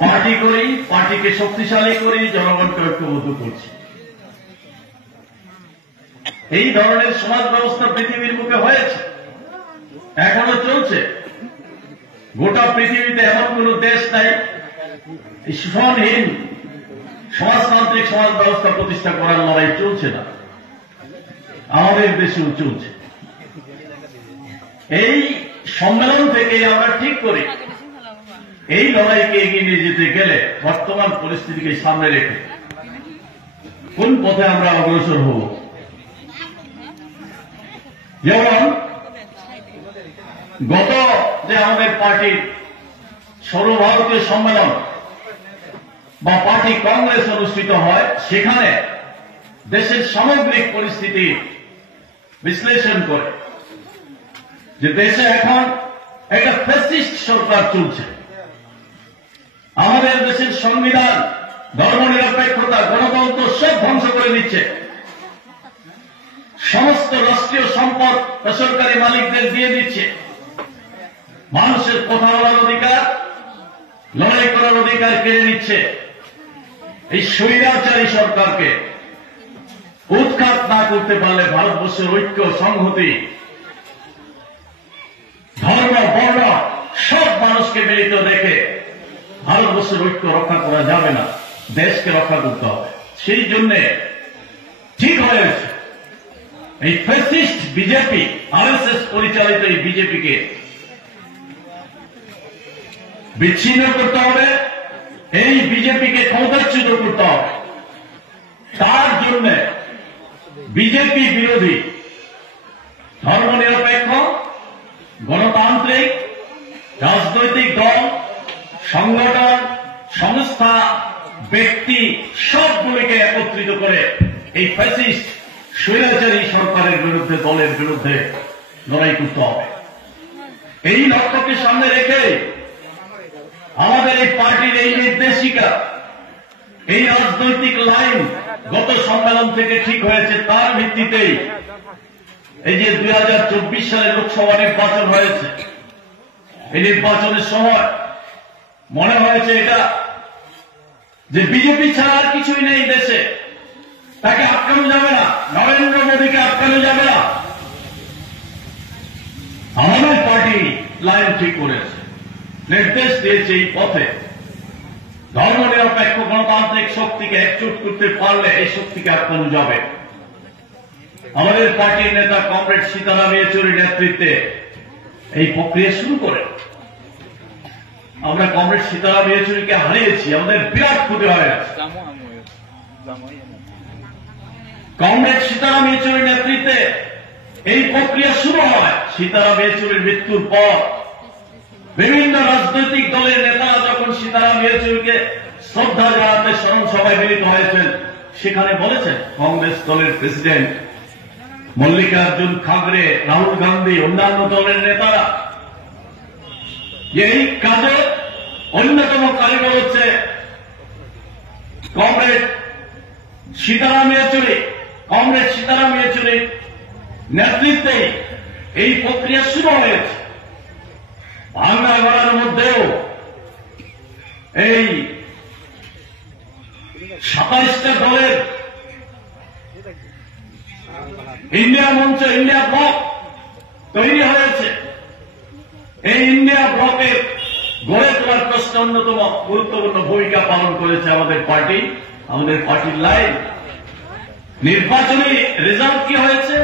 Party করি, পার্টিকে শক্তিশালী করি, জনগণকে ঐক্যবদ্ধ করছি। এই ধরনের সমাজ ব্যবস্থা পৃথিবীর বুকে হয়েছে, এখনো চলছে। গোটা পৃথিবীতে এমন কোন দেশ নাই শোষণহীন সমাজতান্ত্রিক সমাজ ব্যবস্থা প্রতিষ্ঠা করার লড়াই চলছে না। আমাদের দেশেও চলছে। এই সম্মেলন থেকে আমরা ঠিক করি এই লড়াইকে এগিয়ে নিয়ে যেতে গেলে বর্তমান পরিস্থিতিকে সামনে রেখে কোন পথে আমরা অগ্রসর হব। যেমন গত যে আমাদের পার্টির সর্বভারতীয় সম্মেলন বা পার্টি কংগ্রেস অনুষ্ঠিত হয়, সেখানে দেশের সামগ্রিক পরিস্থিতি বিশ্লেষণ করে যে দেশে এখন একটা ফ্যাসিস্ট সরকার চলছে। আমাদের দেশের সংবিধান, ধর্মনিরপেক্ষতা, গণতন্ত্র সব ধ্বংস করে দিচ্ছে। সমস্ত রাষ্ট্রীয় সম্পদ বেসরকারি মালিকদের দিয়ে দিচ্ছে। মানুষের কথা বলার অধিকার, লড়াই করার অধিকার কেড়ে নিচ্ছে। এই স্বৈরাচারী সরকারকে উৎখাত না করতে পারলে ভারতবর্ষের ঐক্য, সংহতি, ধর্ম, বর্ণ সব মানুষকে মিলিত দেখে ভারতবর্ষের ঐক্য রক্ষা করা যাবে না। দেশকে রক্ষা করতে হবে। সেই জন্য ঠিক হয়েছে এই ফ্যাসিস্ট বিজেপি, আরএসএস পরিচালিত এই বিজেপিকে বিচ্ছিন্ন করতে হবে, এই বিজেপিকে ক্ষমতাচ্যুত করতে হবে। তার জন্য বিজেপি বিরোধী ধর্মনিরপেক্ষ গণতান্ত্রিক রাজনৈতিক দল, সংগঠন, সংস্থা, ব্যক্তি সবগুলিকে একত্রিত করে এই ফ্যাসিস্ট স্বৈরাচারী সরকারের বিরুদ্ধে, দলের বিরুদ্ধে লড়াই করতে হবে। এই লক্ষ্যকে সামনে রেখে আমাদের এই পার্টির এই নির্দেশিকা, এই রাজনৈতিক লাইন গত সম্মেলন থেকে ঠিক হয়েছে। তার ভিত্তিতেই এই যে 2024 সালে লোকসভা নির্বাচন হয়েছে, এই নির্বাচনের সময় মনে হয়েছে এটা যে বিজেপি ছাড়া আর কিছুই নেই দেশে, তাকে আটকানো যাবে না, নরেন্দ্র মোদীকে আটকানো যাবে না। আমাদের পার্টি লাইন ঠিক করেছে, নির্দেশ দিয়েছে এই পথে ধর্মনিরপেক্ষ গণতান্ত্রিক শক্তিকে একজোট করতে পারলে এই শক্তিকে আটকানো যাবে। আমাদের পার্টির নেতা কমরেড সীতারাম ইয়েচুরির নেতৃত্বে এই প্রক্রিয়া শুরু করে আমরা কমরেড সীতারাম ইয়েচুরিকে হারিয়েছি। আমাদের বিরাট ক্ষতি হয়ে গেছে। কমরেড সীতারাম ইয়েচুরির নেতৃত্বে এই প্রক্রিয়া শুরু হয়। সীতারাম ইয়েচুরির মৃত্যুর পর বিভিন্ন রাজনৈতিক দলের নেতারা যখন সীতারাম ইয়েচুরিকে শ্রদ্ধা জানাতে স্মরণ সভায় মিলিত হয়েছেন, সেখানে বলেছেন কংগ্রেস দলের প্রেসিডেন্ট মল্লিকার্জুন খাগড়ে, রাহুল গান্ধী, অন্যান্য দলের নেতারা এই কাজে অন্যতম কারিগর হচ্ছে কমরেড সীতারাম ইয়েচুরি। কমরেড সীতারাম ইয়েচুরির নেতৃত্বে এই প্রক্রিয়া শুরু হয়েছে। ভাঙা গড়ার মধ্যেও এই 27টা দলের ইন্ডিয়া মঞ্চ, ইন্ডিয়া ব্লক তৈরি হয়েছে। এই ইন্ডিয়া ব্লকের গড়ে তোলার প্রশ্নে অন্যতম গুরুত্বপূর্ণ ভূমিকা পালন করেছে আমাদের পার্টি, আমাদের পার্টির লাইন। নির্বাচনী রেজাল্ট কি হয়েছে?